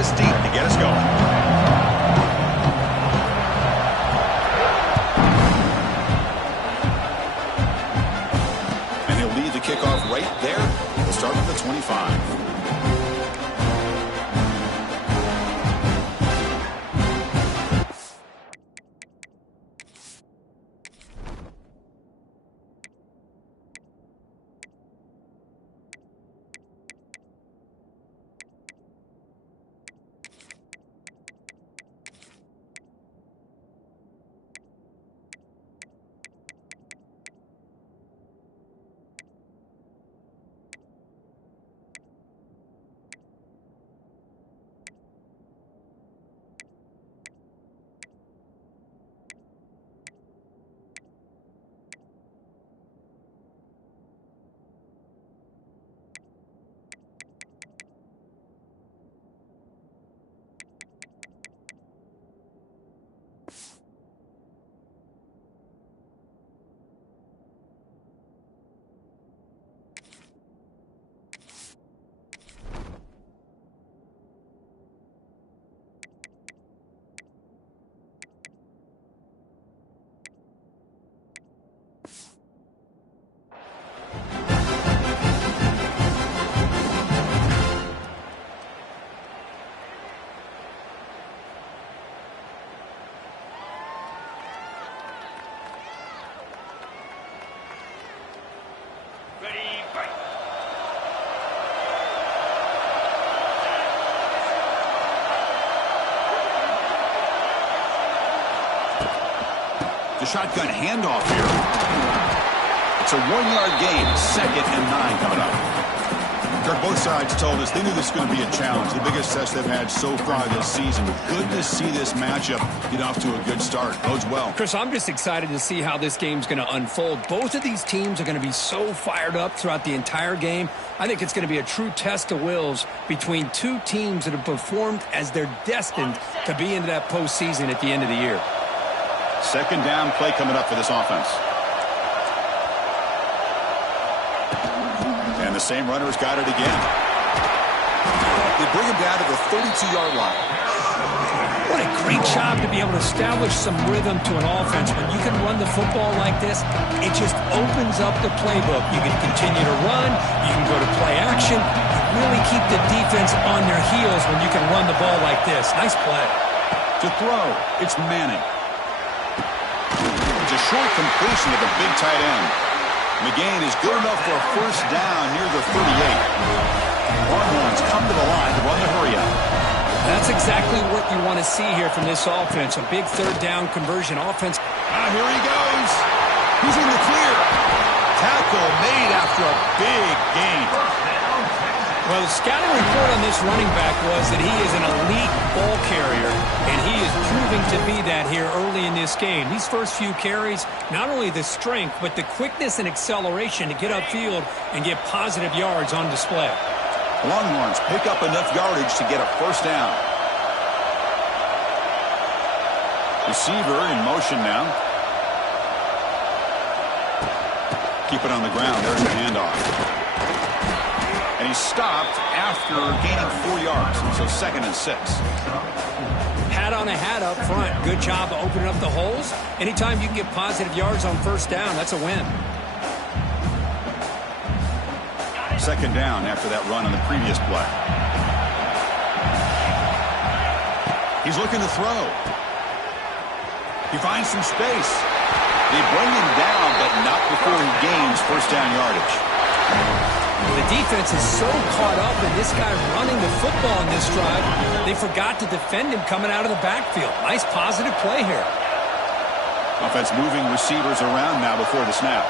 this deep to get us going. And he'll lead the kickoff right there. We'll start with the 25. The shotgun handoff here. It's a 1-yard gain. 2nd and 9 coming up. Kirk, both sides told us they knew this was going to be a challenge. The biggest test they've had so far this season. Good to see this matchup get off to a good start. Bodes well. Chris, I'm just excited to see how this game's going to unfold. Both of these teams are going to be so fired up throughout the entire game. I think it's going to be a true test of wills between two teams that have performed as they're destined to be into that postseason at the end of the year. 2nd down play coming up for this offense. And the same runner's got it again. They bring him down to the 32-yard line. What a great job to be able to establish some rhythm to an offense. When you can run the football like this, it just opens up the playbook. You can continue to run. You can go to play action. You really keep the defense on their heels when you can run the ball like this. Nice play. To throw, it's Manning. It's a short completion to the big tight end. McGain is good enough for a first down near the 38. Longhorns come to the line to run the hurry-up. That's exactly what you want to see here from this offense. A big 3rd down conversion offense. Here he goes. He's in the clear. Tackle made after a big gain. Well, the scouting report on this running back was that he is an elite ball carrier, and he is proving to be that here early in this game. These first few carries, not only the strength, but the quickness and acceleration to get upfield and get positive yards on display. Longhorns pick up enough yardage to get a first down. Receiver in motion now. Keep it on the ground. There's the handoff. And he stopped after gaining 4 yards. So 2nd and 6. Hat on a hat up front. Good job of opening up the holes. Anytime you can get positive yards on first down, that's a win. 2nd down after that run on the previous play. He's looking to throw. He finds some space. They bring him down, but not before he gains first down yardage. The defense is so caught up in this guy running the football in this drive, they forgot to defend him coming out of the backfield. Nice positive play here. Offense moving receivers around now before the snap.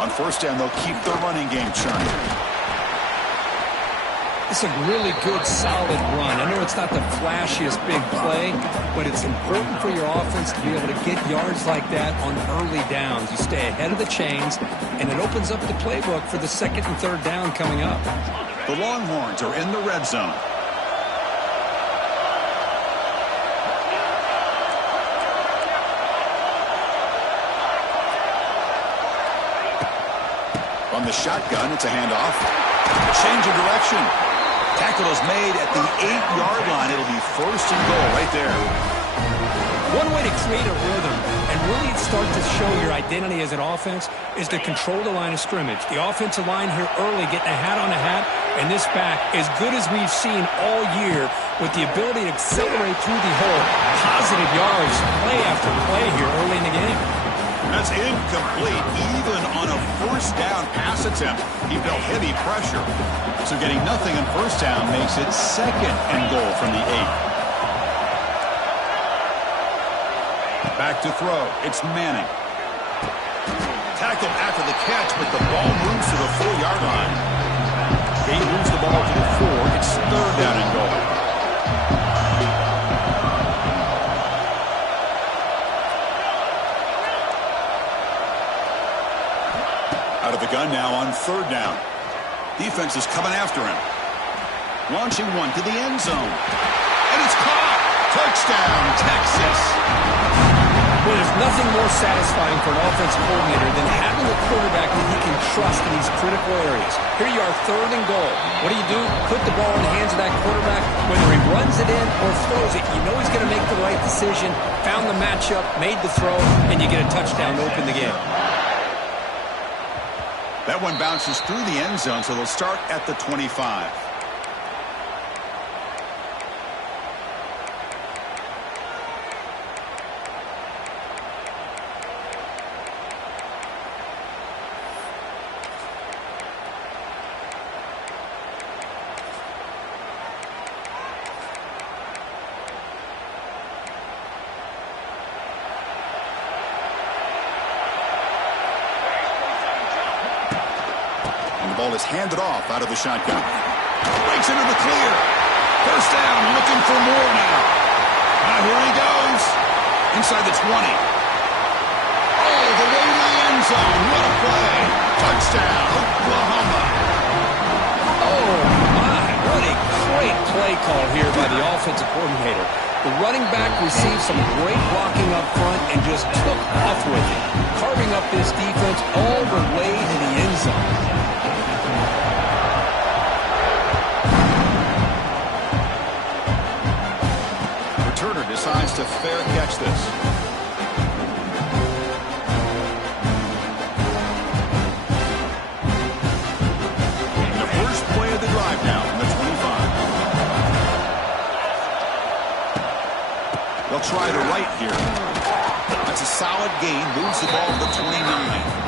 On first down, they'll keep their running game churning. It's a really good, solid run. I know it's not the flashiest big play, but it's important for your offense to be able to get yards like that on early downs. You stay ahead of the chains, and it opens up the playbook for the 2nd and 3rd down coming up. The Longhorns are in the red zone. On the shotgun, it's a handoff. Change of direction. Tackle is made at the 8-yard line. It'll be first and goal right there. One way to create a rhythm and really start to show your identity as an offense is to control the line of scrimmage. The offensive line here early getting a hat on a hat, and this back, as good as we've seen all year, with the ability to accelerate through the hole. Positive yards, play after play here early in the game. That's incomplete. Even on a first down pass attempt, he felt heavy pressure. So getting nothing on first down makes it second and goal from the 8. Back to throw. It's Manning. Tackled after the catch, but the ball moves to the 4-yard line. He moves the ball to the 4. It's third down and goal. Out of the gun now on third down. Defense is coming after him. Launching one to the end zone. And it's caught. Touchdown, Texas. Well, there's nothing more satisfying for an offensive coordinator than having a quarterback that he can trust in these critical areas. Here you are, third and goal. What do? Put the ball in the hands of that quarterback. Whether he runs it in or throws it, you know he's going to make the right decision. Found the matchup, made the throw, and you get a touchdown to open the game. That one bounces through the end zone, so they'll start at the 25. Ball is handed off out of the shotgun. Breaks into the clear. First down, looking for more now. Here he goes. Inside the 20. Oh, the way to the end zone. What a play. Touchdown, Oklahoma. Oh, my. What a great play call here by the offensive coordinator. The running back received some great blocking up front and just took off with it, carving up this defense all the way to the end zone. Decides to fair catch this. The first play of the drive now from the 25. They'll try to right here. That's a solid gain. Moves the ball to the 29.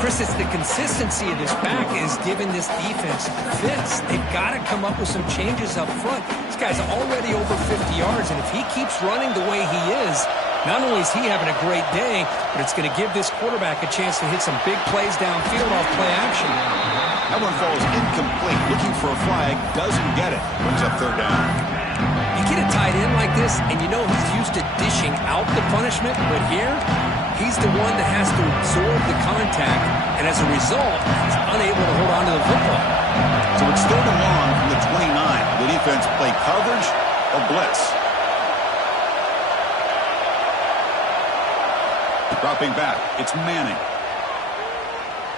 Chris, it's the consistency of this back is giving this defense fits. They've got to come up with some changes up front. This guy's already over 50 yards, and if he keeps running the way he is, not only is he having a great day, but it's going to give this quarterback a chance to hit some big plays downfield off play action. That one falls incomplete. Looking for a flag, doesn't get it. Brings up third down. You get a tight end like this, and you know he's used to dishing out the punishment, but here, he's the one that has to absorb the contact, and as a result, he's unable to hold on to the football. So it's third and long from the 29. The defense play coverage or blitz. Dropping back, it's Manning.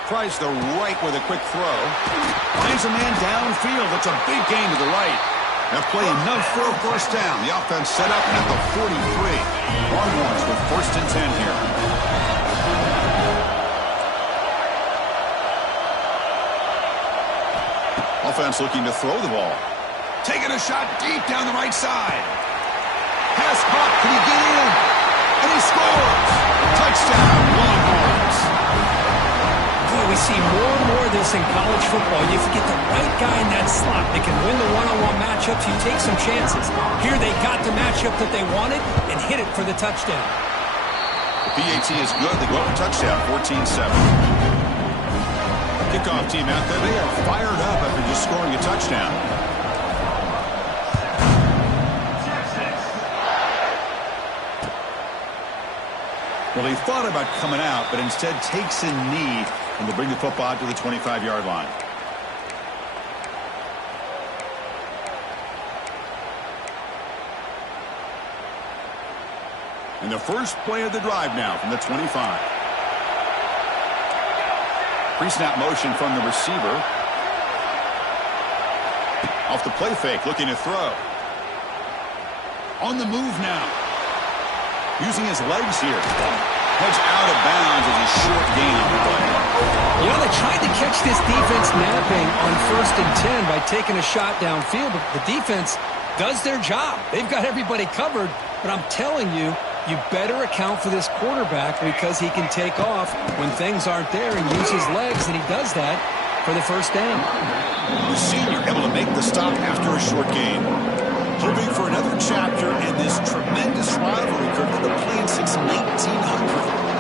Tries the right with a quick throw. Finds a man downfield. That's a big gain to the right. They'll play enough for a first down. The offense set up at the 43. Longhorns with first and 10 here. Offense looking to throw the ball. Taking a shot deep down the right side. Pass caught. Can he get in? And he scores. Touchdown, Longhorns. Boy, we see more and more of this in college football. If you get the right guy in that slot, they can win the one-on-one matchups. You take some chances. Here they got the matchup that they wanted and hit it for the touchdown. The PAT is good. They go up a touchdown, 14-7. Kickoff team out there. They are fired up after just scoring a touchdown. Well, he thought about coming out, but instead takes a knee, and they'll bring the football out to the 25-yard line. And the first play of the drive now from the 25. Pre-snap motion from the receiver. Off the play fake, looking to throw. On the move now. Using his legs here. Heads out of bounds as a short gain on the play. You know, they tried to catch this defense napping on 1st and 10 by taking a shot downfield, but the defense does their job. They've got everybody covered, but I'm telling you, you better account for this quarterback because he can take off when things aren't there and use his legs, and he does that for the first down. The senior able to make the stop after a short gain. Hoping for another chapter in this tremendous rivalry curve that they're playing since 1900.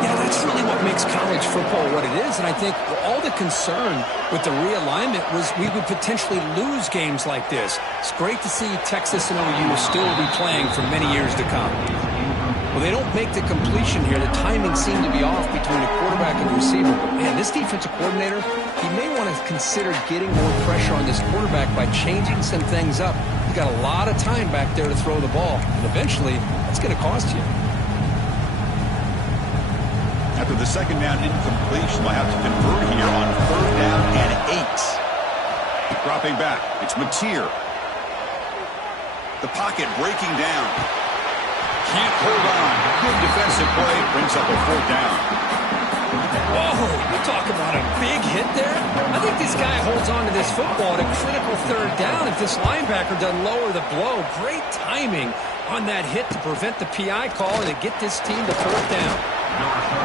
Yeah, that's really what makes college football what it is, and I think all the concern with the realignment was we would potentially lose games like this. It's great to see Texas and OU still be playing for many years to come. Well, they don't make the completion here. The timing seemed to be off between the quarterback and the receiver. But, man, this defensive coordinator, he may want to consider getting more pressure on this quarterback by changing some things up. You've got a lot of time back there to throw the ball, and eventually that's going to cost you. After the second down incompletion, they'll have to convert here on 3rd down and 8. Dropping back, it's Mateer. The pocket breaking down. Can't hold on. Good defensive play. Brings up a 4th down. Whoa, you talk about a big hit there. I think this guy holds on to this football at a critical 3rd down if this linebacker doesn't lower the blow. Great timing on that hit to prevent the PI call and to get this team to 4th down.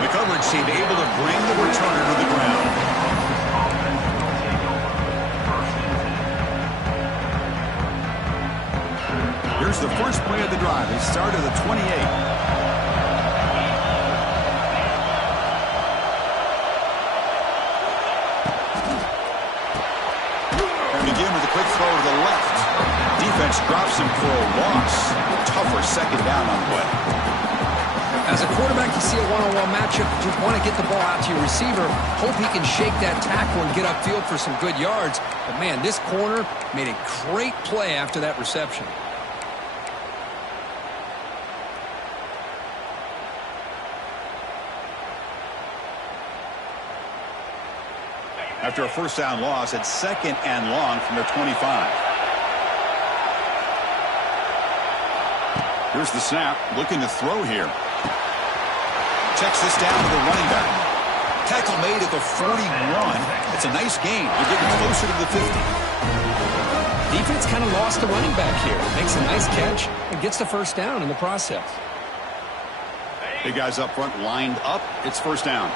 The coverage seemed able to bring the returner to the ground. Here's the first play of the drive. They start at the 28. And begin with a quick throw to the left. Defense drops him for a loss. Tougher second down on the way. As a quarterback, you see a one-on-one matchup. You want to get the ball out to your receiver. Hope he can shake that tackle and get upfield for some good yards. But, man, this corner made a great play after that reception. After a first down loss at 2nd and long from their 25. Here's the snap. Looking to throw here. Checks this down to the running back. Tackle made at the 41. It's a nice gain. They're getting closer to the 50. Defense kind of lost the running back here. Makes a nice catch and gets the first down in the process. Big guys up front lined up. It's first down.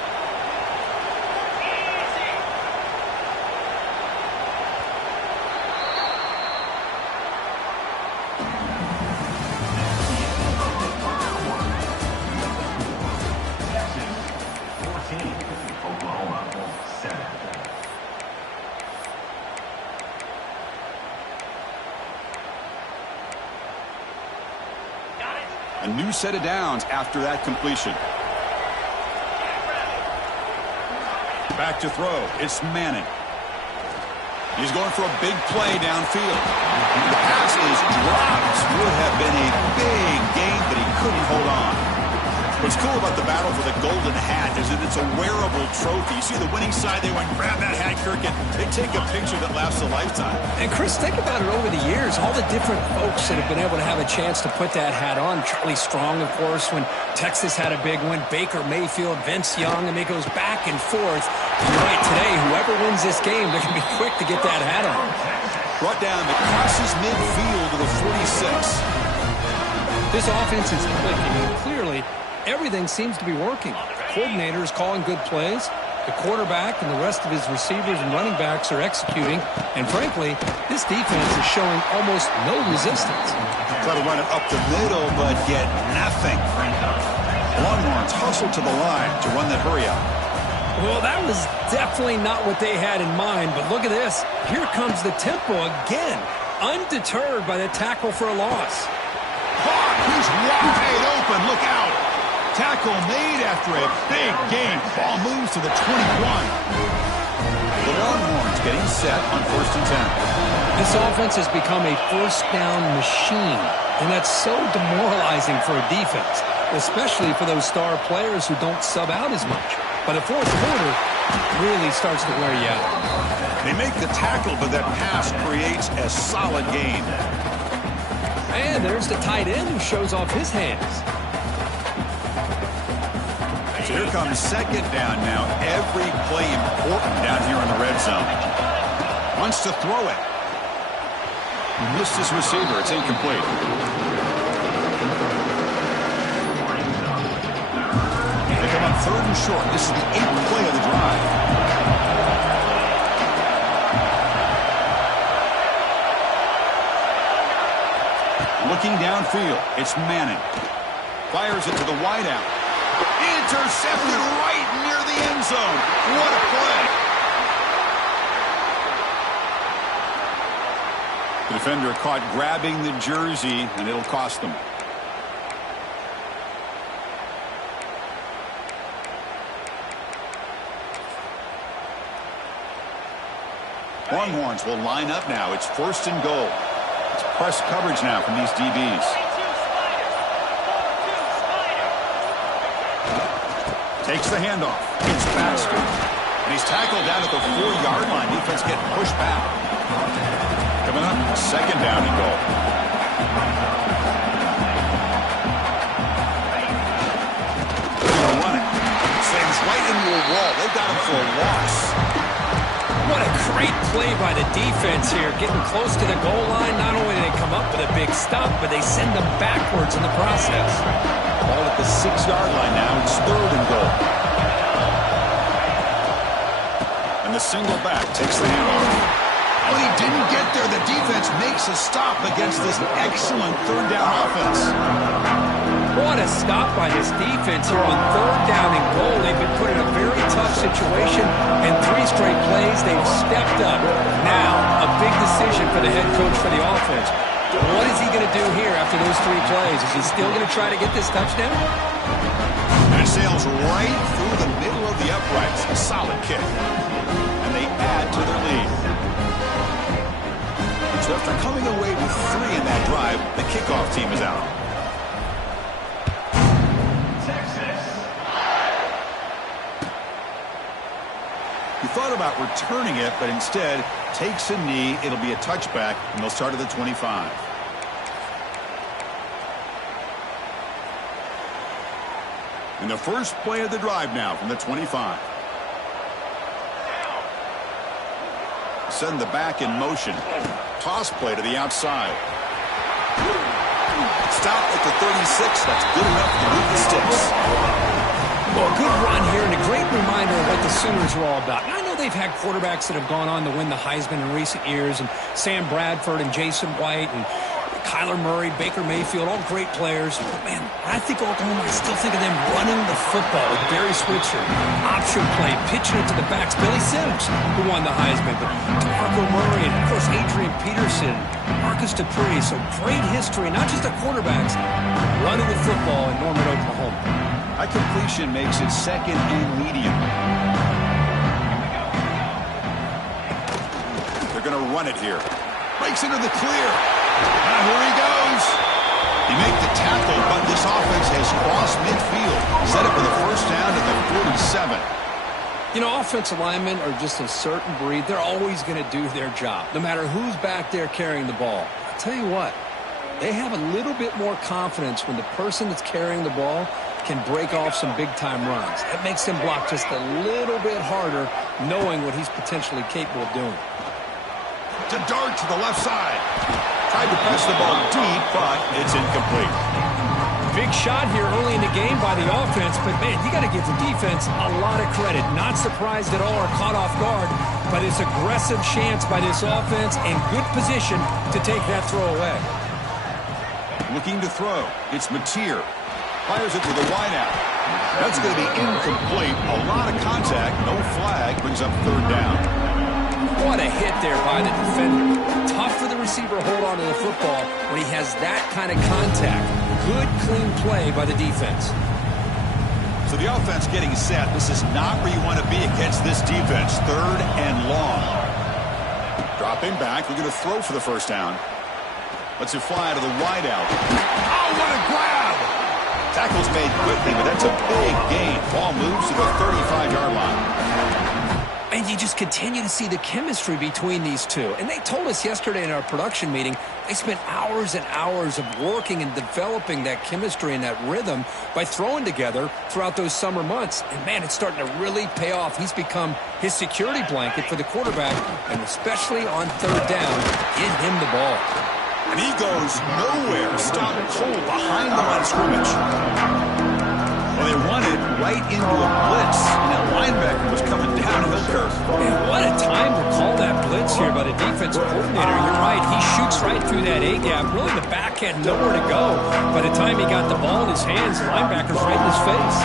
A new set of downs after that completion. Back to throw. It's Manning. He's going for a big play downfield. The pass is dropped. Would have been a big gain, but he couldn't hold on. What's cool about the battle for the golden hat is that it's a wearable trophy. You see the winning side, they went and grab that hat, Kirk, and they take a picture that lasts a lifetime. And, Chris, think about it over the years. All the different folks that have been able to have a chance to put that hat on. Charlie Strong, of course, when Texas had a big win. Baker Mayfield, Vince Young. I mean, it goes back and forth. You're right, today, whoever wins this game, they're going to be quick to get that hat on. Brought down, but crosses midfield to the 46. This offense is clicking, and clearly everything seems to be working. The coordinator is calling good plays. The quarterback and the rest of his receivers and running backs are executing. And frankly, this defense is showing almost no resistance. Try to run it up the middle, but get nothing. Longhorns hustle to the line to run that hurry up. Well, that was definitely not what they had in mind. But look at this. Here comes the tempo again. Undeterred by the tackle for a loss. Hawk, he's wide open. Look out. Tackle made after a big gain. Ball moves to the 21. The Longhorns getting set on 1st and 10. This offense has become a first down machine, and that's so demoralizing for a defense, especially for those star players who don't sub out as much. By the 4th quarter, really starts to wear you out. They make the tackle, but that pass creates a solid gain. And there's the tight end who shows off his hands. So here comes second down now. Every play important down here in the red zone. Wants to throw it. He missed his receiver. It's incomplete. They come up third and short. This is the 8th play of the drive. Looking downfield. It's Manning. Fires it to the wideout. Intercepted right near the end zone. What a play. The defender caught grabbing the jersey, and it'll cost them. Longhorns will line up now. It's 1st and goal. It's press coverage now from these DBs. Takes the handoff. It's Baxter. And he's tackled down at the 4-yard line. Defense getting pushed back. Coming up, 2nd down and goal. They're going to run it. Sends right into a wall. They've got him for a loss. What a great play by the defense here. Getting close to the goal line. Not only do they come up with a big stop, but they send them backwards in the process. Ball at the 6-yard line now. It's 3rd and goal. And the single back takes the handoff. When he didn't get there, the defense makes a stop against this excellent 3rd down offense. What a stop by this defense here on 3rd down and goal. They've been put in a very tough situation, and 3 straight plays, they've stepped up. Now, a big decision for the head coach for the offense. What is he going to do here after those 3 plays? Is he still going to try to get this touchdown? And it sails right through the middle of the uprights. A solid kick. And they add to their lead. So after coming away with 3 in that drive, the kickoff team is out. He thought about returning it, but instead takes a knee. It'll be a touchback, and they'll start at the 25. And the first play of the drive now from the 25. Send the back in motion. Toss play to the outside. Stop at the 36. That's good enough to move the sticks. Well, a good run here and a great reminder of what the Sooners are all about. And I know they've had quarterbacks that have gone on to win the Heisman in recent years, and Sam Bradford and Jason White and Kyler Murray, Baker Mayfield, all great players. But, man, I think Oklahoma, I still think of them running the football with Barry Switzer, option play, pitching it to the backs. Billy Sims, who won the Heisman, but DeMarco Murray, and, of course, Adrian Peterson, Marcus Dupree. So great history, not just the quarterbacks, running the football in Norman, Oklahoma. High completion makes it 2nd and medium. They're going to run it here. Breaks into the clear. And here he goes. He made the tackle, but this offense has crossed midfield. Set it for the 1st down at the 47. You know, offensive linemen are just a certain breed. They're always going to do their job, no matter who's back there carrying the ball. I'll tell you what, they have a little bit more confidence when the person that's carrying the ball can break off some big-time runs. That makes them block just a little bit harder, knowing what he's potentially capable of doing. To dart to the left side. Tried to press the ball deep, but it's incomplete. Big shot here early in the game by the offense, but, man, you got to give the defense a lot of credit. Not surprised at all or caught off guard by this aggressive chance by this offense and good position to take that throw away. Looking to throw. It's Mateer. Fires it to the wideout. That's going to be incomplete. A lot of contact. No flag. Brings up 3rd down. What a hit there by the defender. Tough for the receiver to hold on to the football when he has that kind of contact. Good, clean play by the defense. So the offense getting set. This is not where you want to be against this defense. 3rd and long. Dropping back. We're going to throw for the 1st down. Lets it fly to the wideout. Oh, what a grab! Tackle's made quickly, but that's a big gain. Ball moves to the 35-yard line. And you just continue to see the chemistry between these two. And they told us yesterday in our production meeting, they spent hours and hours of working and developing that chemistry and that rhythm by throwing together throughout those summer months. And, man, it's starting to really pay off. He's become his security blanket for the quarterback, and especially on third down, get him the ball. And he goes nowhere. Stop cold behind the line of scrimmage. Well, they run it right into a blitz, and that linebacker was coming downhill curve. Man, what a time to call that blitz here by the defensive coordinator. You're right. He shoots right through that A-gap. Really, the back had nowhere to go. By the time he got the ball in his hands, the linebacker's right in his face.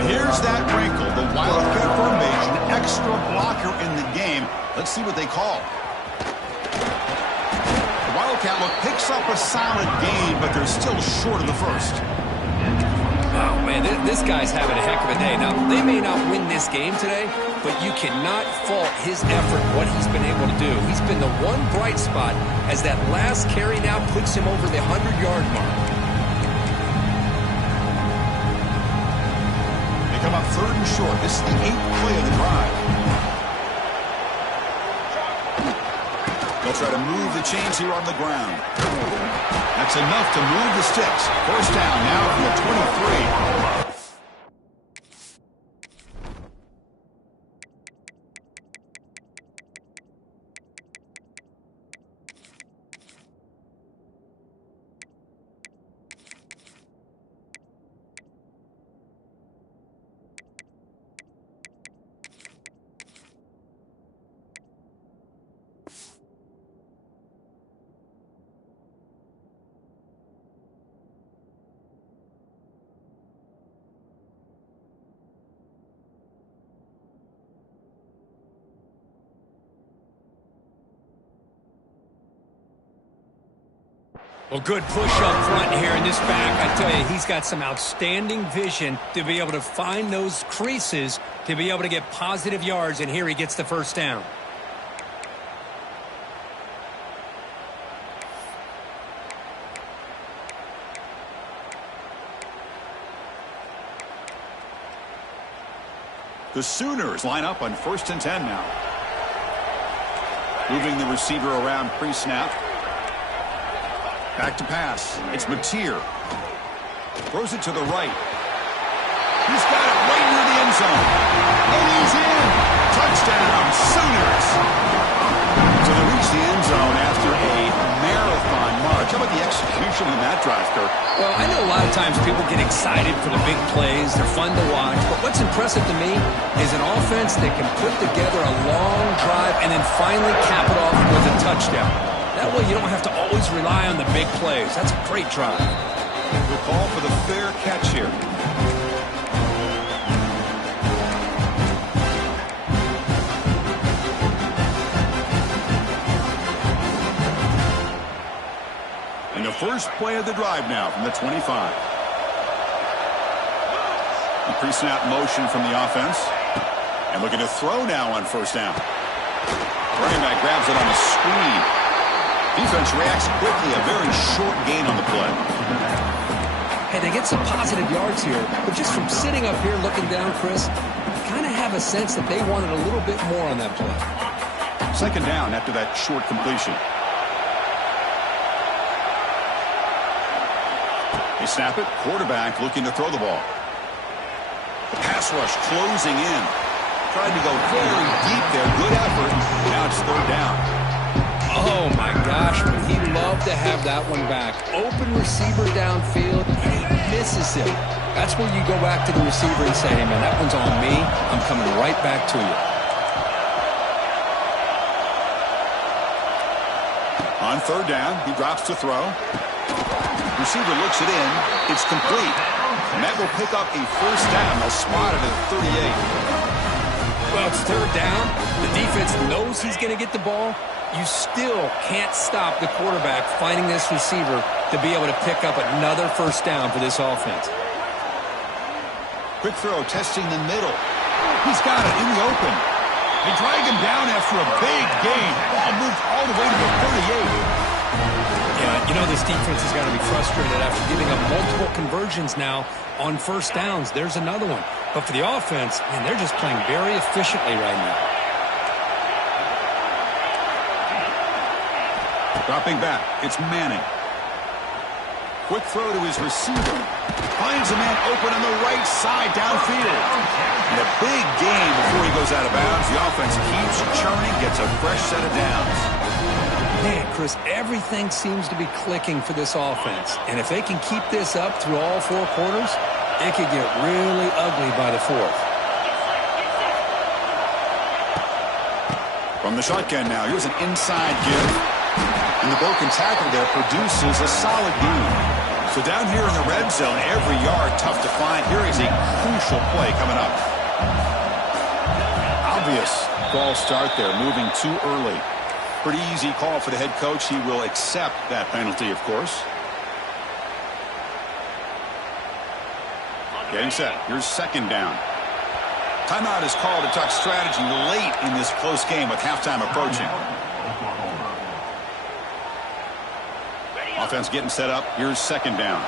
And here's that wrinkle, the wildcat formation, extra blocker in the game. Let's see what they call. The wildcat look picks up a solid gain, but they're still short of the first. Oh, man, this guy's having a heck of a day. Now, they may not win this game today, but you cannot fault his effort, what he's been able to do. He's been the one bright spot as that last carry now puts him over the 100-yard mark. They come up third and short. This is the 8th play of the drive. They'll try to move the chains here on the ground. That's enough to move the sticks. First down now from the 23. Well, good push up front here in this back. I tell you, he's got some outstanding vision to be able to find those creases, to be able to get positive yards, and here he gets the first down. The Sooners line up on 1st and 10 now. Moving the receiver around pre-snap. Back to pass. It's Mateer. Throws it to the right. He's got it right near the end zone. And he's in. Touchdown, Sooners. So they reach the end zone after a marathon march. How about the execution in that drive, Kirk? Well, I know a lot of times people get excited for the big plays. They're fun to watch. But what's impressive to me is an offense that can put together a long drive and then finally cap it off with a touchdown. That way you don't have to always rely on the big plays. That's a great drive. We'll call for the fair catch here. And the first play of the drive now from the 25. The pre-snap motion from the offense. And looking to throw now on first down. Running back grabs it on the screen. Defense reacts quickly, a very short gain on the play. Hey, they get some positive yards here, but just from sitting up here looking down, Chris, I kind of have a sense that they wanted a little bit more on that play. Second down after that short completion. They snap it, quarterback looking to throw the ball. The pass rush closing in. Tried to go very deep there, good effort. Now it's third down. Oh, my gosh, but he loved to have that one back. Open receiver downfield, and he misses him. That's where you go back to the receiver and say, hey, man, that one's on me. I'm coming right back to you. On third down, he drops to throw. Receiver looks it in. It's complete. And that will pick up a first down. They'll spot it at 38. Well, it's third down. The defense knows he's going to get the ball. You still can't stop the quarterback finding this receiver to be able to pick up another first down for this offense. Quick throw, testing the middle. He's got it in the open. They drag him down after a big gain. And moved all the way to the 38. Yeah, You know, this defense has got to be frustrated after giving up multiple conversions now on first downs. There's another one. But for the offense, man, they're just playing very efficiently right now. Dropping back, it's Manning. Quick throw to his receiver. Finds a man open on the right side downfield. And a big gain before he goes out of bounds. The offense keeps churning, gets a fresh set of downs. Man, Chris, everything seems to be clicking for this offense. And if they can keep this up through all four quarters, it could get really ugly by the fourth. From the shotgun now, here's an inside give. And the broken tackle there produces a solid gain. So down here in the red zone, every yard tough to find. Here is a crucial play coming up. Obvious false start there, moving too early. Pretty easy call for the head coach. He will accept that penalty, of course. Getting set. Here's second down. Timeout is called to talk strategy late in this close game with halftime approaching. Offense getting set up. Here's second down.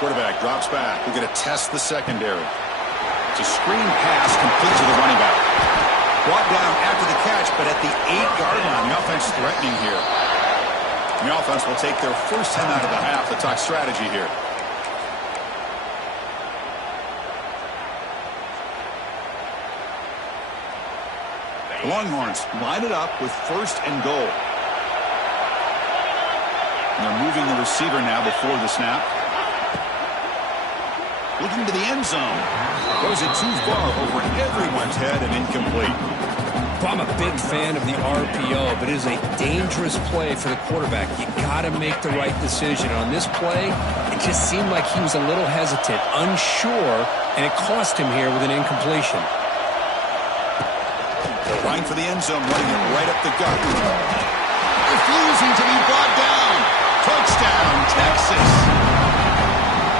Quarterback drops back. We're going to test the secondary. It's a screen pass complete to the running back. Brought down after the catch, but at the 8-yard line. The offense threatening here. And the offense will take their first 10 out of the half to talk strategy here. The Longhorns line it up with first and goal. And they're moving the receiver now before the snap. Looking to the end zone. Throws it too far over everyone's head and incomplete. I'm a big fan of the RPO, but it is a dangerous play for the quarterback. You got to make the right decision. On this play, it just seemed like he was a little hesitant, unsure, and it cost him here with an incompletion. Line for the end zone, running it right up the gut. Refusing to be brought down. Touchdown, Texas.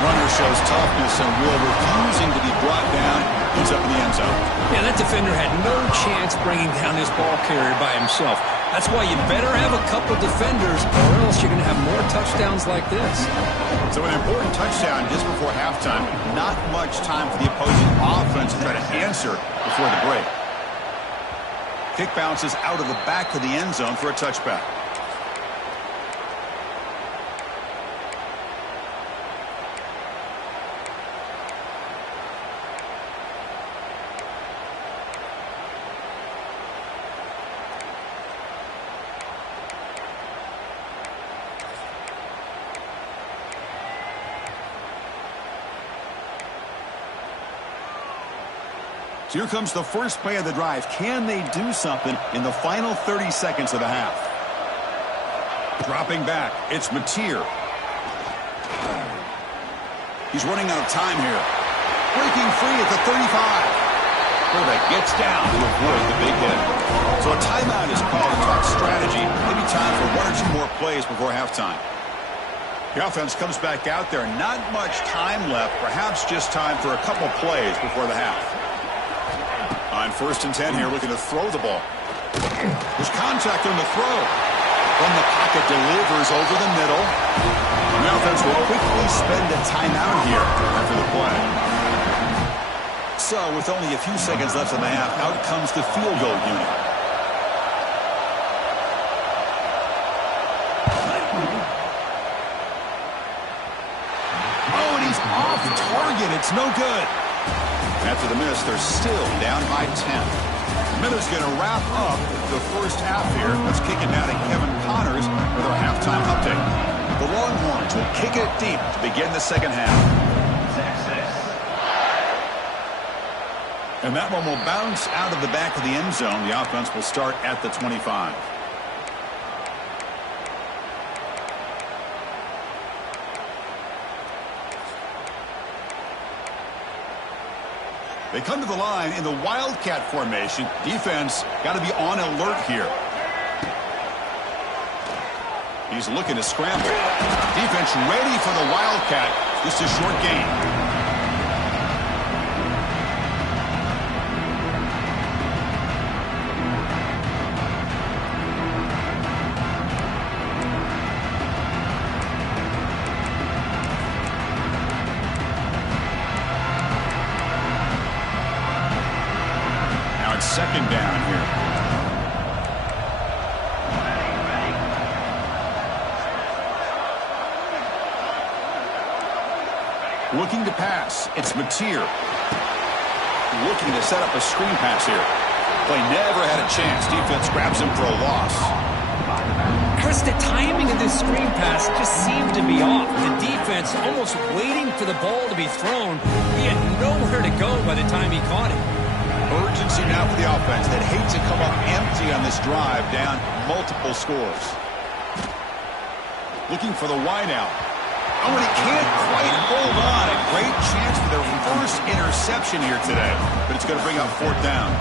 Runner shows toughness and will, refusing to be brought down. Ends up in the end zone. Yeah, that defender had no chance bringing down this ball carrier by himself. That's why you better have a couple defenders, or else you're going to have more touchdowns like this. So an important touchdown just before halftime. Not much time for the opposing offense to try to answer before the break. Kick bounces out of the back of the end zone for a touchback. So here comes the first play of the drive. Can they do something in the final 30 seconds of the half? Dropping back, it's Mateer. He's running out of time here. Breaking free at the 35. Quarterback gets down to avoid the big hit. So a timeout is called to talk strategy. Maybe time for one or two more plays before halftime. The offense comes back out there. Not much time left. Perhaps just time for a couple plays before the half. On first and 10 here, looking to throw the ball. There's contact on the throw. From the pocket, delivers over the middle. The offense will quickly spend a timeout here after the play. So, with only a few seconds left in the half, out comes the field goal unit. Oh, and he's off target. It's no good. After the miss, they're still down by 10. Miller's going to wrap up the first half here. Let's kick it now to Kevin Connors with our halftime update. The Longhorns will kick it deep to begin the second half. And that one will bounce out of the back of the end zone. The offense will start at the 25. They come to the line in the Wildcat formation. Defense got to be on alert here. He's looking to scramble. Defense ready for the Wildcat. Just a short gain. Looking to pass. It's Mateer. Looking to set up a screen pass here. Play never had a chance. Defense grabs him for a loss. Chris, the timing of this screen pass just seemed to be off. The defense almost waiting for the ball to be thrown. He had nowhere to go by the time he caught it. Urgency now for the offense that hate to come up empty on this drive, down multiple scores. Looking for the wideout. Oh, and he can't quite hold on. A great chance for their first interception here today, but it's going to bring up 4th down.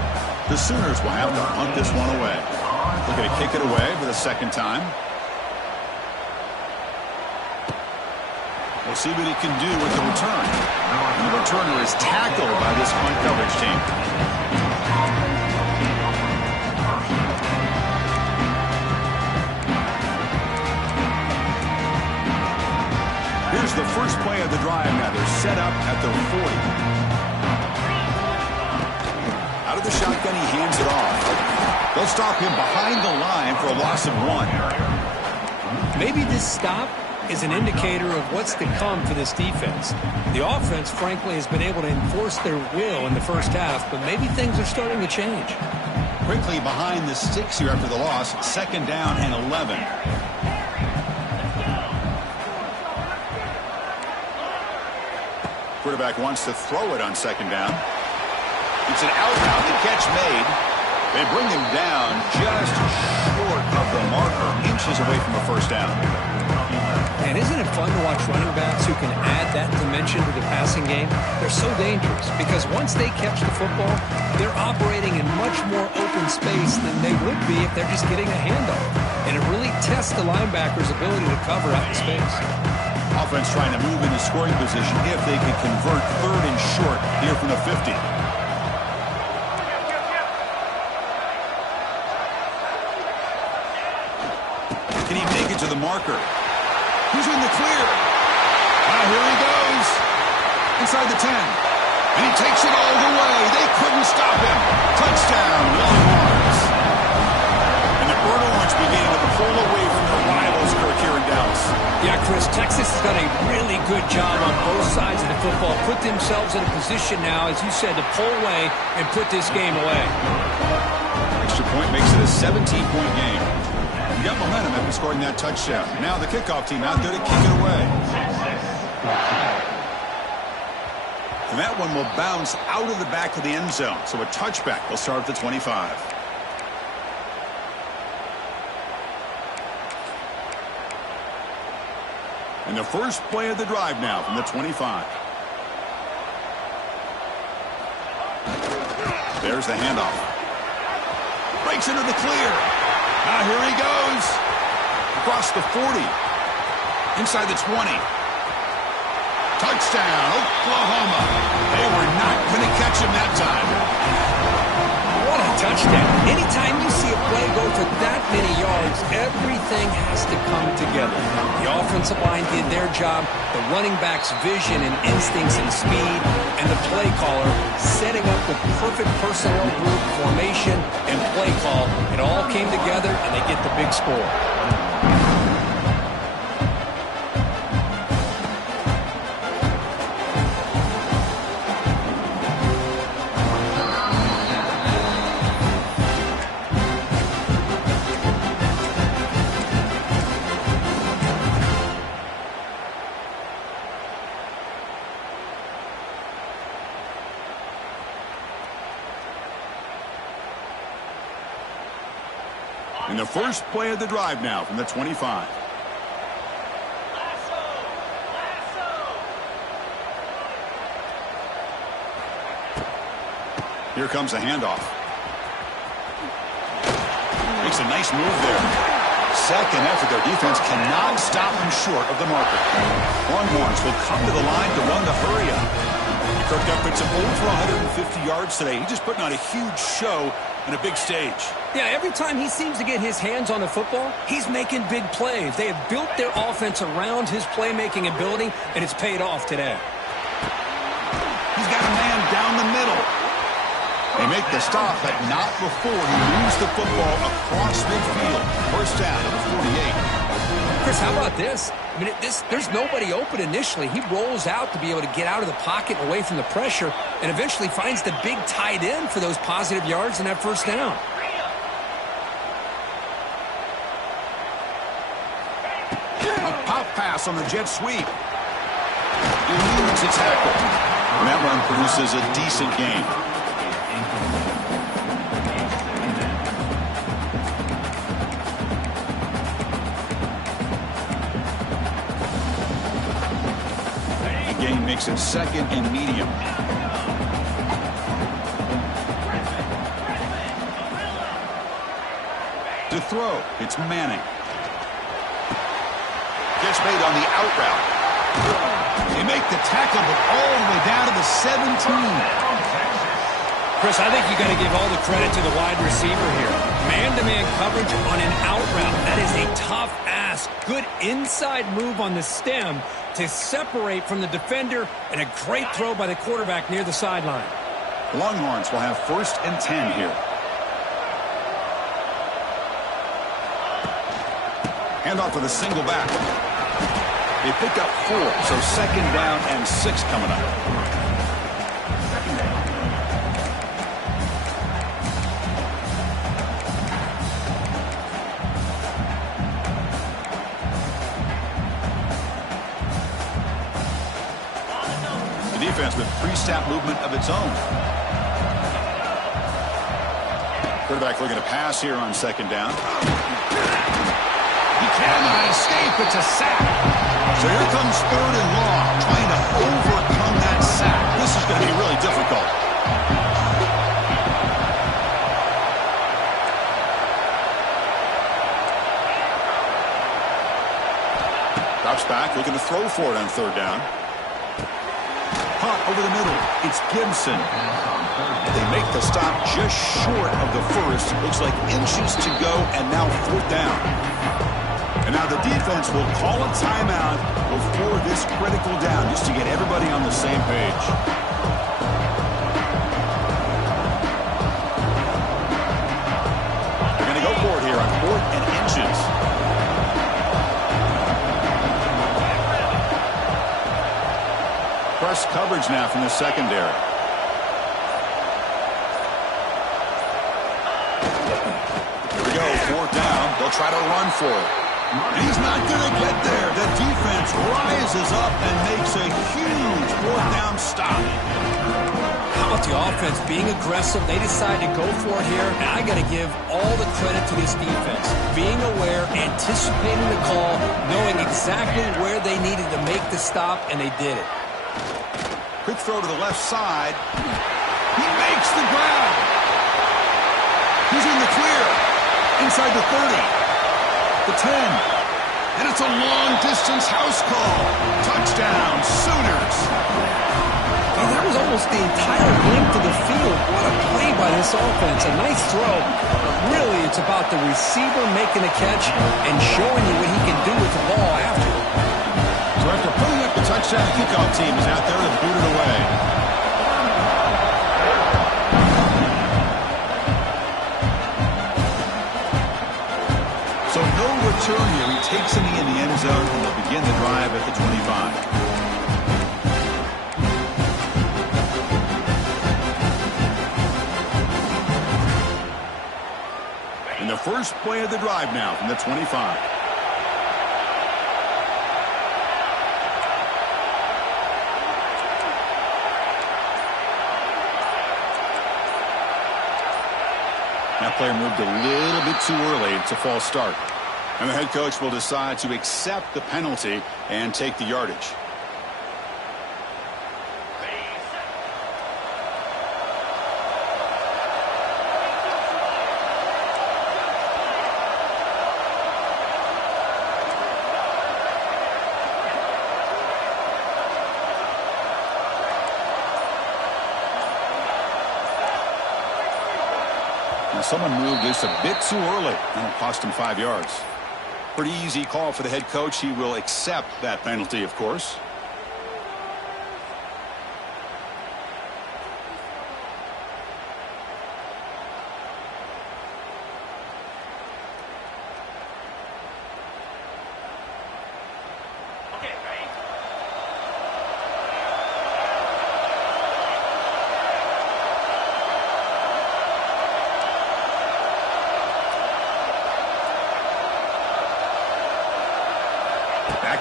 The Sooners will have to punt this one away. Looking to kick it away for the 2nd time. We'll see what he can do with the return. And the returner is tackled by this punt coverage team. Here's the first play of the drive now. They're set up at the 40. Out of the shotgun, he hands it off. They'll stop him behind the line for a loss of 1. Maybe this stop is an indicator of what's to come for this defense. The offense, frankly, has been able to enforce their will in the first half, but maybe things are starting to change. Quickly behind the sticks here after the loss. 2nd down and 11. Quarterback wants to throw it on 2nd down. It's an out-route. The catch made. They bring him down just short of the marker, inches away from a 1st down. And isn't it fun to watch running backs who can add that dimension to the passing game? They're so dangerous because once they catch the football, they're operating in much more open space than they would be if they're just getting a handoff. And it really tests the linebacker's ability to cover out the space. Offense trying to move into scoring position if they can convert 3rd and short here from the 50. Can he make it to the marker? Who's in the clear? Now here he goes. Inside the 10. And he takes it all the way. They couldn't stop him. Touchdown, Longhorns. And the Bird Orange beginning to pull away from their rivals, Kirk, here in Dallas. Yeah, Chris, Texas has done a really good job on both sides of the football. Put themselves in a position now, as you said, to pull away and put this game away. Extra point makes it a 17-point game. You got momentum after scoring that touchdown. Now the kickoff team out there to kick it away. And that one will bounce out of the back of the end zone. So a touchback will start at the 25. And the first play of the drive now from the 25. There's the handoff. Breaks into the clear. Now here he goes. Across the 40. Inside the 20. Touchdown, Oklahoma. They were not going to catch him that time. What a touchdown. Anytime you see a play go for that many yards, everything has to come together. The offensive line did their job, the running back's vision and instincts and speed, and the play caller setting up the perfect personnel group, formation, and play call. It all came together, and they get the big score. In the first play of the drive now from the 25. Here comes a handoff. Makes a nice move there. Second effort, their defense cannot stop him short of the marker. Longhorns will come to the line to run the hurry up. Kirk Gudfriedson over 150 yards today. He's just putting on a huge show and a big stage. Yeah, every time he seems to get his hands on the football, he's making big plays. They have built their offense around his playmaking ability, and it's paid off today. He's got a man down the middle. They make the stop, but not before he moves the football across midfield. First down at the 48. Chris, how about this? I mean, there's nobody open initially. He rolls out to be able to get out of the pocket and away from the pressure and eventually finds the big tight end for those positive yards and that first down. A pop pass on the jet sweep. Eludes a tackle. And that run produces a decent gain. Gain makes it second and medium. To throw, it's Manning. Gets made on the out route. They make the tackle, but all the way down to the 17. Chris, I think you got to give all the credit to the wide receiver here. Man-to-man coverage on an out route. That is a tough ask. Good inside move on the stem to separate from the defender, and a great throw by the quarterback near the sideline. Longhorns will have 1st and 10 here. Handoff with a single back. They pick up 4, so 2nd down and 6 coming up. Defense with pre-snap movement of its own. Quarterback looking to pass here on 2nd down. He cannot escape. It's a sack. So here comes 3rd and long, trying to overcome that sack. This is going to be really difficult. Drops back, looking to throw for it on 3rd down. Punt over the middle. It's Gibson. They make the stop just short of the first. Looks like inches to go, and now 4th down. And now the defense will call a timeout before this critical down, just to get everybody on the same page. They're going to go for it here on 4th and inches. Press coverage now from the secondary. Here we go, 4th down. They'll try to run for it. He's not going to get there. The defense rises up and makes a huge 4th down stop. How about the offense being aggressive? They decide to go for it here, and I got to give all the credit to this defense. Being aware, anticipating the call, knowing exactly where they needed to make the stop, and they did it. Quick throw to the left side. He makes the grab. He's in the clear. Inside the 30. The 10. And it's a long-distance house call. Touchdown, Sooners. Oh, that was almost the entire length of the field. What a play by this offense. A nice throw. Really, it's about the receiver making the catch and showing you what he can do with the ball after. So after putting up the touchdown, the kickoff team is out there to boot it away. So no return here. He takes it in the end zone, and they'll begin the drive at the 25. And the first play of the drive now from the 25. That player moved a little bit too early. It's a false start. And the head coach will decide to accept the penalty and take the yardage. Someone moved this a bit too early. That'll cost him 5 yards. Pretty easy call for the head coach. He will accept that penalty, of course.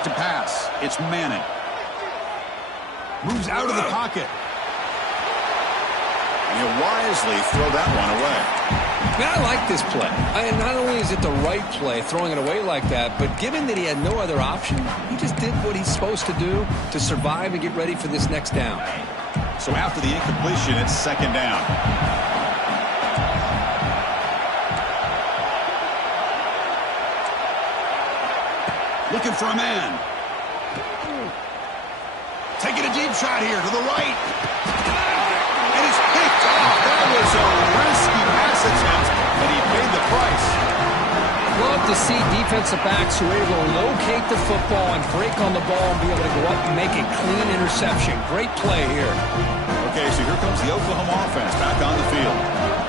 back to pass. It's Manning. Moves out of the pocket. And he'll wisely throw that one away. Man, I like this play. Not only is it the right play, throwing it away like that, but given that he had no other option, he just did what he's supposed to do to survive and get ready for this next down. So after the incompletion, it's second down. Looking for a man. Taking a deep shot here to the right. And it's picked off. That was a risky pass attempt, and he paid the price. Love to see defensive backs who are able to locate the football and break on the ball and be able to go up and make a clean interception. Great play here. Okay, so here comes the Oklahoma offense back on the field.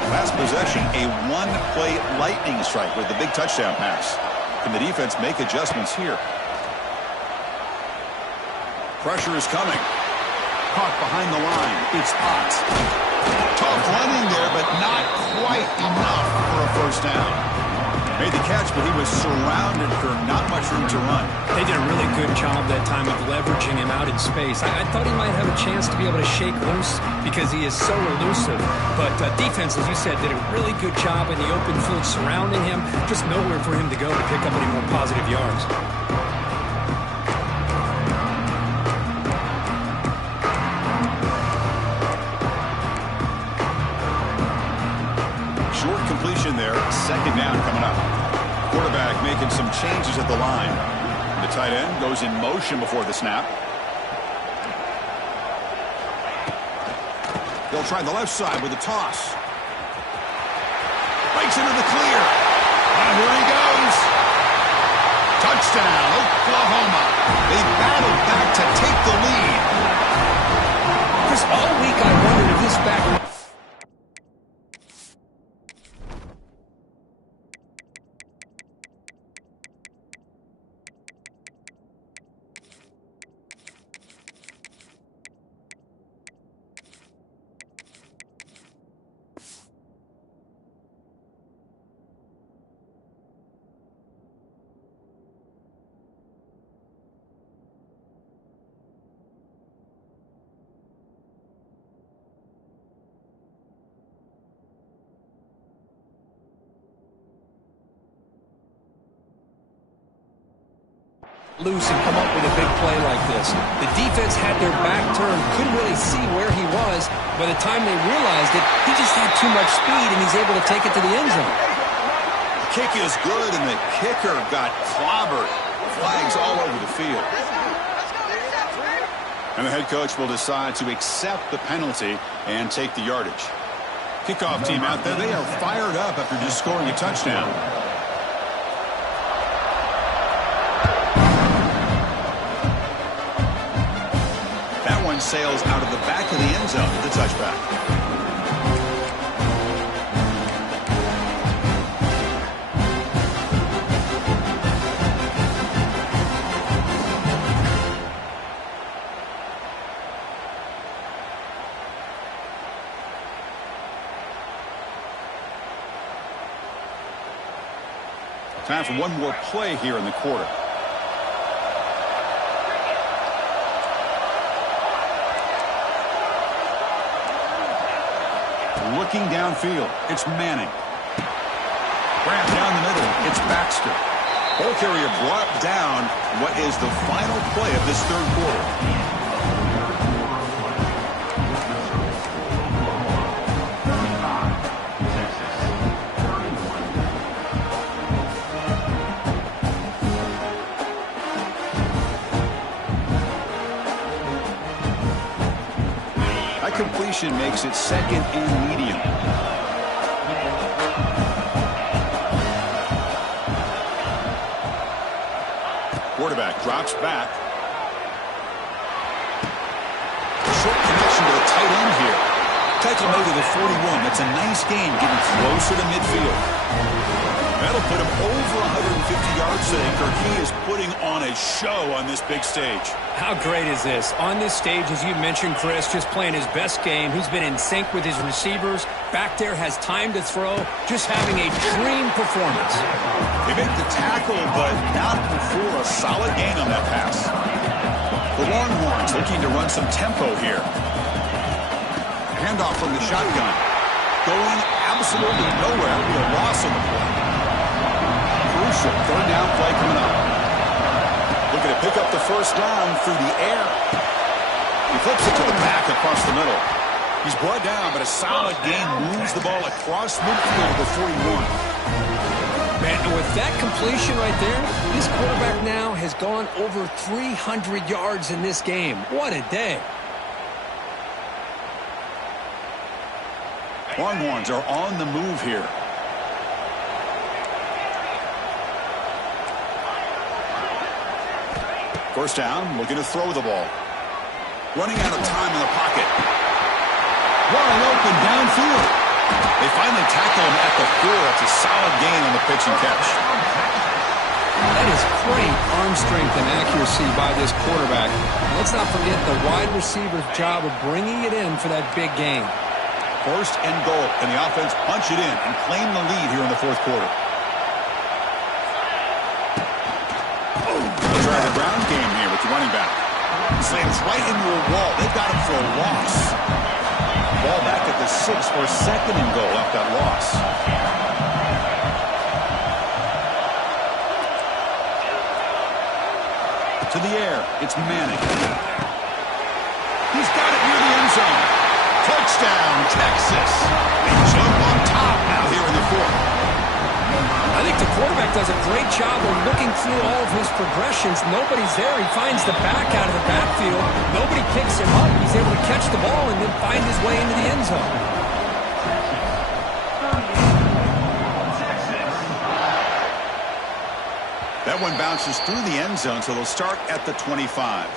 Last possession, a one-play lightning strike with the big touchdown pass. Can the defense make adjustments here? Pressure is coming. Caught behind the line. It's Potts. Tough running there, but not quite enough for a first down. Made the catch, but he was surrounded for not much room to run. They did a really good job that time of leveraging him out in space. I thought he might have a chance to be able to shake loose because he is so elusive. But defense, as you said, did a really good job in the open field surrounding him. Just nowhere for him to go to pick up any more positive yards. Short completion there. Second down coming up. Quarterback making some changes at the line. The tight end goes in motion before the snap. They'll try the left side with a toss. Breaks into the clear. And here he goes. Touchdown, Oklahoma. They battled back to take the lead. Chris, all week I wondered if this back... loose and come up with a big play like this. The defense had their back turned, couldn't really see where he was. By the time they realized it, he just had too much speed, and he's able to take it to the end zone. The kick is good, and the kicker got clobbered. Flags all over the field. And the head coach will decide to accept the penalty and take the yardage. Kickoff team out there, they are fired up after just scoring a touchdown. Sails out of the back of the end zone with the touchback. Time for one more play here in the quarter. Looking downfield, it's Manning. Grab down the middle, it's Baxter. Ball carrier brought down what is the final play of this third quarter. Completion makes it second and medium. Quarterback drops back. Short connection to the tight end here. Tackle made to the 41. That's a nice gain, getting closer to midfield. That'll put him over 150 yards today. Kirk, he is putting on a show on this big stage. How great is this? On this stage, as you mentioned, Chris, just playing his best game. He's been in sync with his receivers, back there has time to throw, just having a dream performance. They make the tackle, but not before a solid gain on that pass. The Longhorns looking to run some tempo here. Handoff from the shotgun. Going absolutely nowhere. It'll be a loss on the play. Crucial third down play coming up. Looking to pick up the first down through the air. He flips it to the back across the middle. He's brought down, but a solid gain moves the ball across midfield to the 41. Man, and with that completion right there, this quarterback now has gone over 300 yards in this game. What a day. Longhorns are on the move here. First down, looking to throw the ball. Running out of time in the pocket. Wide open downfield. They finally tackle him at the 4. It's a solid gain on the pitch and catch. That is great arm strength and accuracy by this quarterback. Let's not forget the wide receiver's job of bringing it in for that big gain. First and goal, and the offense punch it in and claim the lead here in the fourth quarter. They try the ground game here with the running back. Slams right into a wall. They've got him for a loss. Ball back at the 6 for second and goal off that loss. To the air, it's Manning. He's got it near the end zone. Touchdown, Texas. They jump on top now here in the fourth. I think the quarterback does a great job of looking through all of his progressions. Nobody's there. He finds the back out of the backfield. Nobody picks him up. He's able to catch the ball and then find his way into the end zone. That one bounces through the end zone, so they'll start at the 25.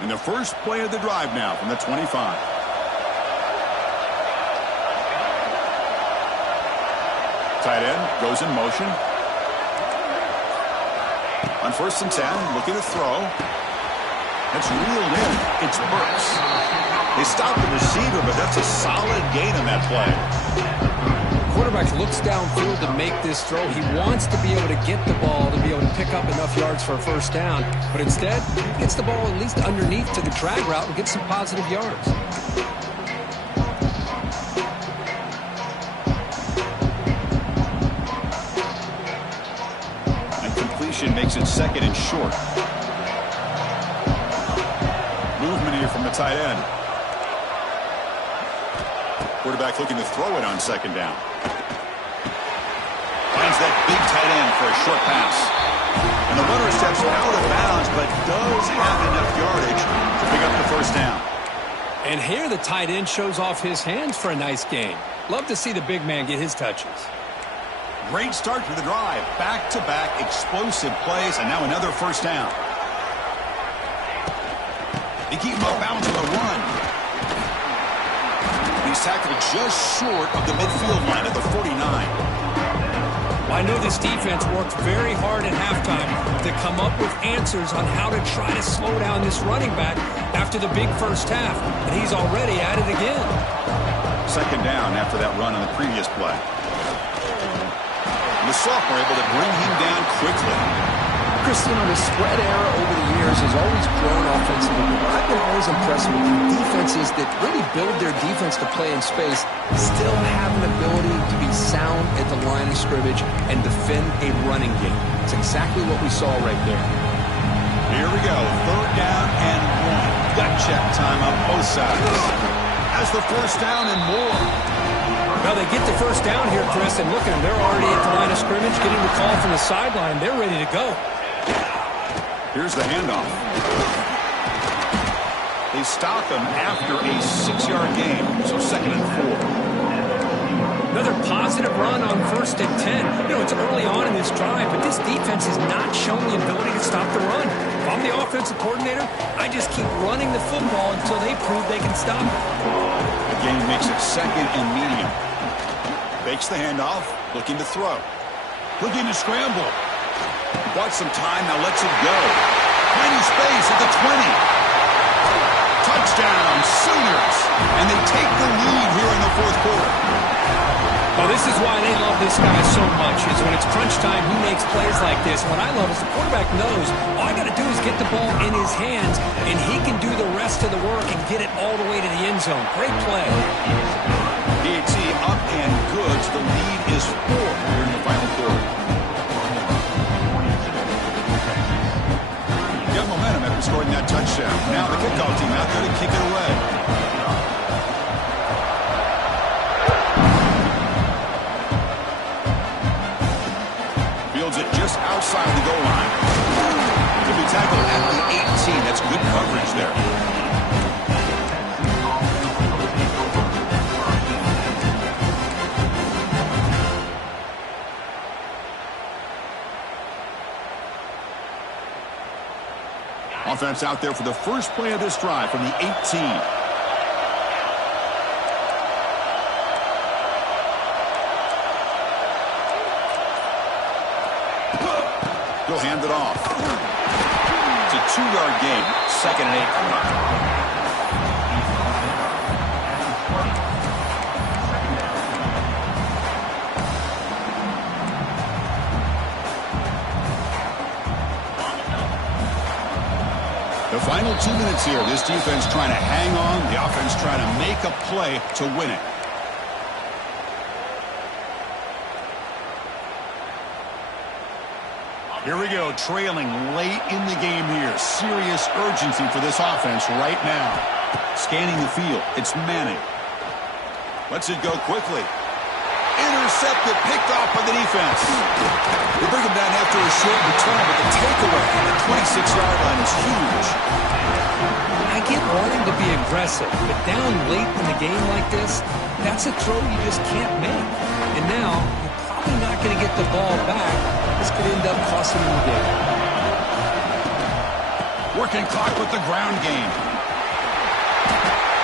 And the first play of the drive now from the 25. Tight end goes in motion. On first and 10, looking to throw. That's reeled in. It's Burks. They stop the receiver, but that's a solid gain on that play. Quarterback looks downfield to make this throw. He wants to be able to get the ball to be able to pick up enough yards for a first down. But instead, he gets the ball at least underneath to the drag route and gets some positive yards. And completion makes it second and short. Movement here from the tight end. Quarterback looking to throw it on second down. Finds that big tight end for a short pass. And the runner steps out of bounds, but does have enough yardage to pick up the first down. And here the tight end shows off his hands for a nice gain. Love to see the big man get his touches. Great start to the drive. Back-to-back explosive plays, and now another first down. They keep him off bounds with a run. He's tackled just short of the midfield line at the 49. I know this defense worked very hard at halftime to come up with answers on how to try to slow down this running back after the big first half, and he's already at it again. Second down after that run on the previous play. And the sophomore able to bring him down quickly. Chris, you know, the spread era over the years has always grown offensively, but I've been always impressed with the defenses that really build their defense to play in space, still have an ability to be sound at the line of scrimmage and defend a running game. It's exactly what we saw right there. Here we go, third down and 1. Gut check time on both sides. Has the first down and more. Well, they get the first down here, Chris, and look at them. They're already at the line of scrimmage, getting the call from the sideline. They're ready to go. Here's the handoff. They stop him after a 6-yard gain, so second and 4. Another positive run on first first and 10. You know, it's early on in this drive, but this defense has not shown the ability to stop the run. If I'm the offensive coordinator, I just keep running the football until they prove they can stop it. The game makes it second and medium. Fakes the handoff, looking to throw. Looking to scramble. Bought some time, now lets it go. Finding space at the 20. Touchdown, Sooners. And they take the lead here in the fourth quarter. Well, this is why they love this guy so much, is when it's crunch time, he makes plays like this. And what I love is the quarterback knows all I got to do is get the ball in his hands, and he can do the rest of the work and get it all the way to the end zone. Great play. TeAs up and good. The lead is 4 here in the final quarter. Got momentum after scoring that touchdown. Now the kickoff team out there to kick it away. Fields it just outside the goal line. To be tackled at the 18. That's good coverage there. Offense out there for the first play of this drive from the 18. He'll hand it off. It's a 2-yard gain. Second and 8 coming up. The final 2 minutes here. This defense trying to hang on. The offense trying to make a play to win it. Here we go, trailing late in the game here. Serious urgency for this offense right now. Scanning the field. It's Manning. Lets it go quickly. Intercepted, picked off by the defense. They bring him down after a short return, but the takeaway on the 26-yard line is huge. I get wanting to be aggressive, but down late in the game like this, that's a throw you just can't make. And now, you're probably not going to get the ball back. This could end up costing them the game. Working clock with the ground game.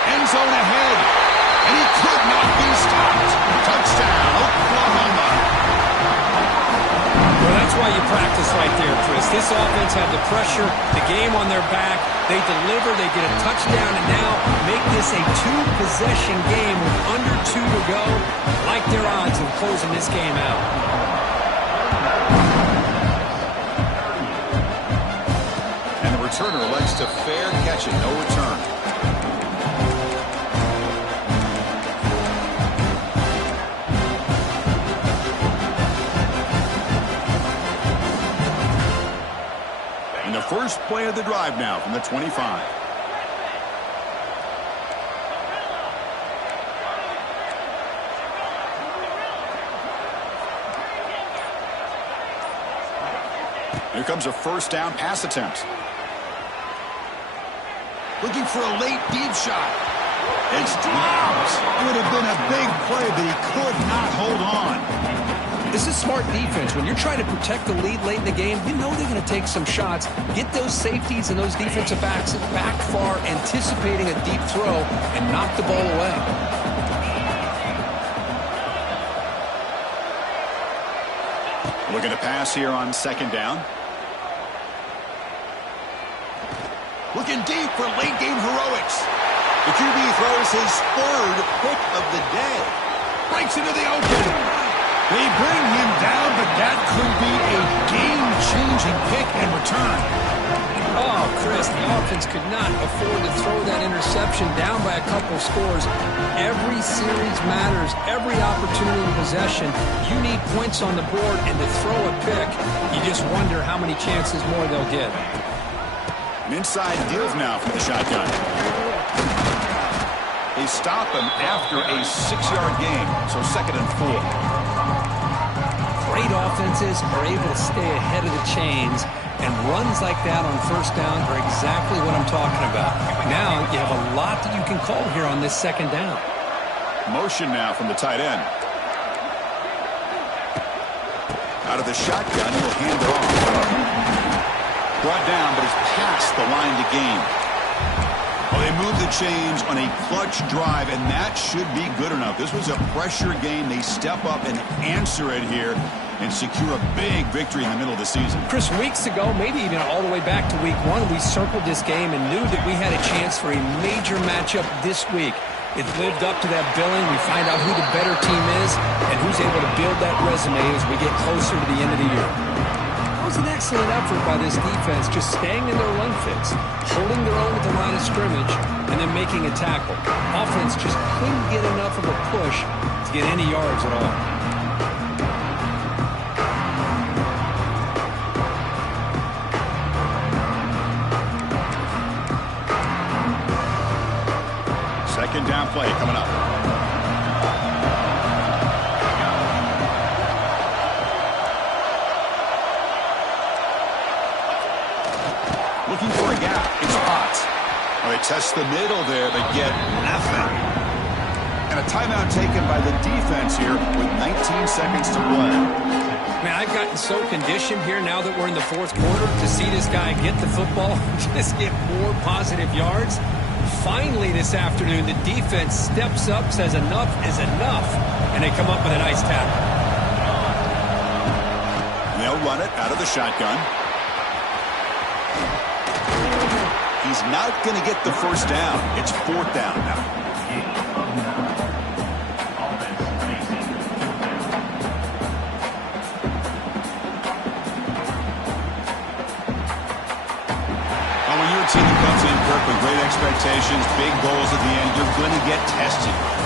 End zone ahead. And he could not be stopped. Touchdown, Oklahoma. Well, that's why you practice right there, Chris. This offense had the pressure, the game on their back. They deliver, they get a touchdown, and now make this a 2-possession game with under 2 to go. Like their odds of closing this game out. And the returner elects to fair catch it, no return. And the first play of the drive now from the 25. Here comes a first down pass attempt. Looking for a late deep shot. It's dropped. It would have been a big play, but he could not hold on. This is smart defense. When you're trying to protect the lead late in the game, you know they're going to take some shots. Get those safeties and those defensive backs back far, anticipating a deep throw, and knock the ball away. Looking to pass here on second down. Looking deep for late game heroics. The QB throws his 3rd pick of the day. Breaks into the open. They bring him down, but that could be a game-changing pick and return. Oh, Chris, the offense could not afford to throw that interception down by a couple scores. Every series matters. Every opportunity in possession. You need points on the board, and to throw a pick, you just wonder how many chances more they'll get. An inside deals now from the shotgun. They stop him after a 6-yard gain, so 2nd and 4. Great offenses are able to stay ahead of the chains, and runs like that on first down are exactly what I'm talking about. Now you have a lot that you can call here on this second down. Motion now from the tight end. Out of the shotgun, he'll hand it off. Brought down, but is past the line to gain. Well, they moved the chains on a clutch drive, and that should be good enough. This was a pressure game. They step up and answer it here and secure a big victory in the middle of the season. Chris, weeks ago, maybe even all the way back to week 1, we circled this game and knew that we had a chance for a major matchup this week. It lived up to that billing. We find out who the better team is and who's able to build that resume as we get closer to the end of the year. That was an excellent effort by this defense, just staying in their run fits, holding their own at the line of scrimmage, and then making a tackle. Offense just couldn't get enough of a push to get any yards at all. Second down play coming up. Looking for a gap. It's hot. Well, they test the middle there, but get nothing. And a timeout taken by the defense here with 19 seconds to play. Man, I've gotten so conditioned here now that we're in the fourth quarter to see this guy get the football and just get more positive yards. Finally this afternoon, the defense steps up, says enough is enough, and they come up with a nice tackle. They'll run it out of the shotgun. He's not going to get the first down. It's fourth down now. Team that comes in, Kirk, with great expectations, big goals at the end, you're going to get tested.